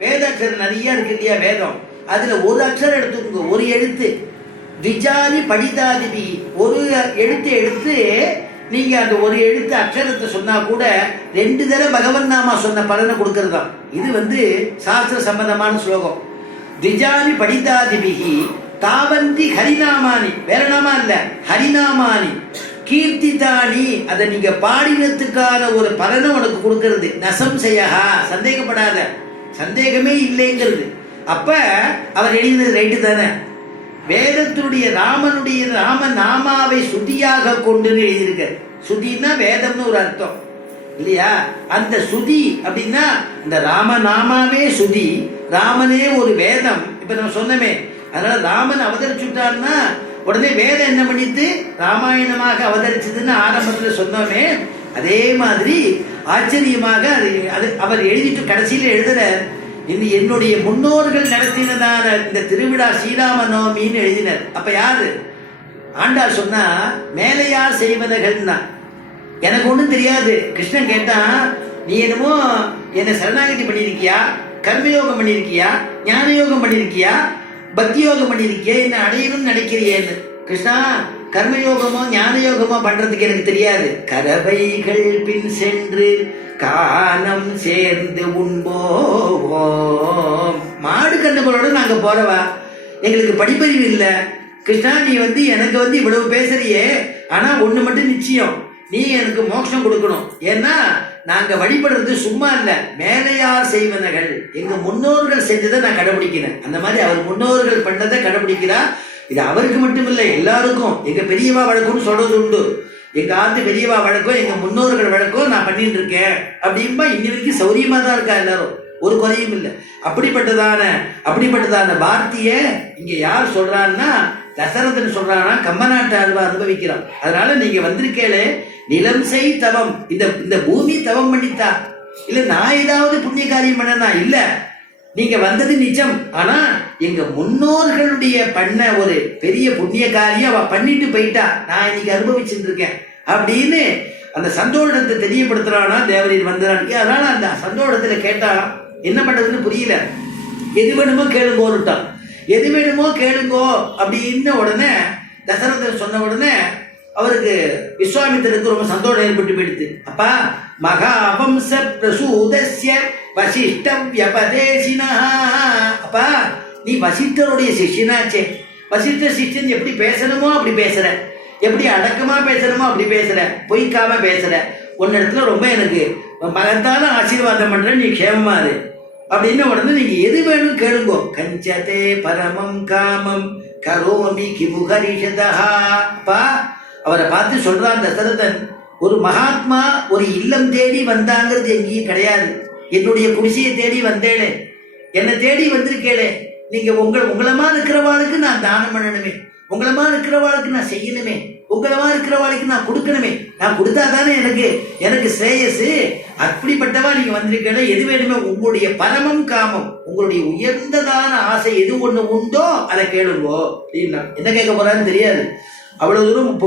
வேதாட்சரம் நிறைய இருக்கு இல்லையா வேதம், அதுல ஒரு அக்ஷரம் எடுத்துக்கோங்க, ஒரு எழுத்து. திஜாலி படிதாதிபி, ஒரு எழுத்து எடுத்து நீங்க அந்த ஒரு எழுத்து அக்ஷரத்தை சொன்னா கூட 2 தடவை பகவன் நாமா சொன்ன பலனை கொடுக்கறதா. இது சாஸ்திர சம்பந்தமான ஸ்லோகம். திஜாலி படிதாதிபிகி தாவந்தி ஹரிநாமானி, வேற நாமா இல்ல, ஹரிநாமானி கீர்த்திதானி, அதை நீங்க பாடினத்துக்கான ஒரு பலனை உனக்கு கொடுக்கறது. நசம் செய்யா, சந்தேகப்படாத, சந்தேகமே இல்லைங்கிறது. அப்ப அவர் எழுதினது ரைட்டு தானே. வேதத்தினுடைய ராமனுடைய ராம நாமாவை சுதியாக கொண்டுன்னு எழுதியிருக்க. சுதினா வேதம்னு ஒரு அர்த்தம் இல்லையா? அந்த சுதி அப்படின்னா இந்த ராம நாமாவே சுதி, ராமனே ஒரு வேதம். இப்ப நம்ம சொன்னமே, அதனால ராமன் அவதரிச்சுட்டான்னா உடனே வேதம் என்ன பண்ணிட்டு ராமாயணமாக அவதரிச்சதுன்னு ஆரம்பத்துல சொன்னோமே, அதே மாதிரி ஆச்சரியமாக அது அவர் எழுதிட்டு கடைசியில எழுதுற, என்னுடைய முன்னோர்கள் நடத்தினதான இந்த திருவிழா ஸ்ரீராம நவமின்னு எழுதினர். அப்ப யாரு? ஆண்டாள் சொன்னா மேலையார் செய்வனகள்னா. எனக்கு ஒண்ணும் தெரியாது. கிருஷ்ணன் கேட்டான், நீ என்னமோ என்ன சரணாகதி பண்ணிருக்கியா, கர்மயோகம் பண்ணிருக்கியா, ஞான யோகம் பண்ணிருக்கியா, பக்தி யோகம் பண்ணிருக்கியா, என்ன அடையணும்னு நினைக்கிறியேன்னு. கிருஷ்ணா, கர்மயோகமோ ஞான யோகமோ பண்றதுக்கு எனக்கு தெரியாது. கரவைகள் பின் சென்று கானம் சேர்ந்து உண்போம். மாடு கண்ணுகளோட நாங்க போறவா, எங்களுக்கு படிப்பறிவு இல்ல. கிருஷ்ணா, நீ எனக்கு இவ்வளவு பேசுறியே, ஆனா ஒண்ணு மட்டும் நிச்சயம், நீ எனக்கு மோட்சம் கொடுக்கணும். ஏன்னா நாங்க வழிபடுறது சும்மா இல்ல, மேலையார் செய்வனகள், எங்க முன்னோர்கள் செஞ்சதை நான் கடைபிடிக்கிறேன். அந்த மாதிரி அவர் முன்னோர்கள் பண்ணதை கடைபிடிக்கிறா. இது அவருக்கு மட்டும் இல்லை, எல்லாருக்கும். எங்க பெரியவா வழக்கம்னு சொல்றது உண்டு. எங்க ஆத்து பெரியவா வழக்கம், எங்க முன்னோர்கள் வழக்கம் நான் பண்ணிட்டு இருக்கேன் அப்படின்பா. இன்னி வரைக்கும் சௌரியமா தான் இருக்கா எல்லாரும், ஒரு குறையும் இல்லை. அப்படிப்பட்டதான வார்த்தைய இங்க யார் சொல்றான்னா தசரதன் சொல்றான்னா கம்மநாட்டு ஆழ்வா அனுபவிக்கிறான். அதனால நீங்க வந்திருக்கேளே, நிலம் செய் தவம், இந்த பூமி தவம் பண்ணித்தா, இல்ல நான் ஏதாவது புண்ணிய காரியம் பண்ணனா இல்ல, நீங்க வந்தது நிஜம். ஆனா எங்க முன்னோர்களுடைய பண்ண ஒரு பெரிய புண்ணிய காரியம் அவ பண்ணிட்டு போயிட்டா, நான் இன்னைக்கு அனுபவிச்சுட்டு இருக்கேன் அப்படின்னு அந்த சந்தோஷத்தை தெரியப்படுத்துறானா தேவரீர் வந்தான். அதனால அந்த சந்தோஷத்துல கேட்டா என்ன பண்றதுன்னு புரியல. எது வேணுமோ கேளுங்கோட்டான், எது வேணுமோ கேளுங்கோ அப்படின்னு உடனே தசரதர் சொன்ன உடனே அவருக்கு விஸ்வாமித்திரருக்கு ரொம்ப சந்தோஷம் ஏற்பட்டு போயிடுது. அப்பா, மகாவம்ச பிரசூதஸ்ய வசிஷ்ட வியபதேசினா, அப்பா நீ வசிஷ்டருடைய சிஷ்யனாச்சே, வசிஷ்ட சிஷ்யன் எப்படி பேசணுமோ அப்படி பேசுற, எப்படி அடக்கமா பேசணுமோ அப்படி பேசுற, பொய்க்காம பேசுற, உன்ன இடத்துல ரொம்ப எனக்கு மகத்தான ஆசீர்வாதம் பண்ற, நீ கேமமா இரு அப்படின்னு உடனே நீங்க எது வேணும் கேளுங்கோ. கஞ்சதே பரமம் காமம் கரோமி கிமுகரிஷதா. அப்பா அவரை பார்த்து சொல்றான் தசரதன், ஒரு மகாத்மா ஒரு இல்லம் தேடி வந்தாங்கிறது எங்கேயும் கிடையாது. என்னுடைய குடிசையை தேடி வந்தேனே, என்னை தேடி வந்திருக்கேளே, நீங்க உங்களமா இருக்கிறவாளுக்கு நான் தானம் பண்ணணுமே, உங்களமா இருக்கிறவாளுக்கு நான் செய்யணுமே, உங்களமா இருக்கிறவாளுக்கு நான் கொடுக்கணுமே, நான் கொடுத்தா தானே எனக்கு ஸ்ரேயஸ். அப்படிப்பட்டவா நீங்க வந்திருக்கேளே, எது வேணுமே, உங்களுடைய பரமம் காமம், உங்களுடைய உயர்ந்ததான ஆசை எது ஒண்ணு உண்டோ அதை கேளுங்கோ அப்படின்னா. என்ன கேட்க போறான்னு தெரியாது, அவ்வளவு தூரம் புகழ்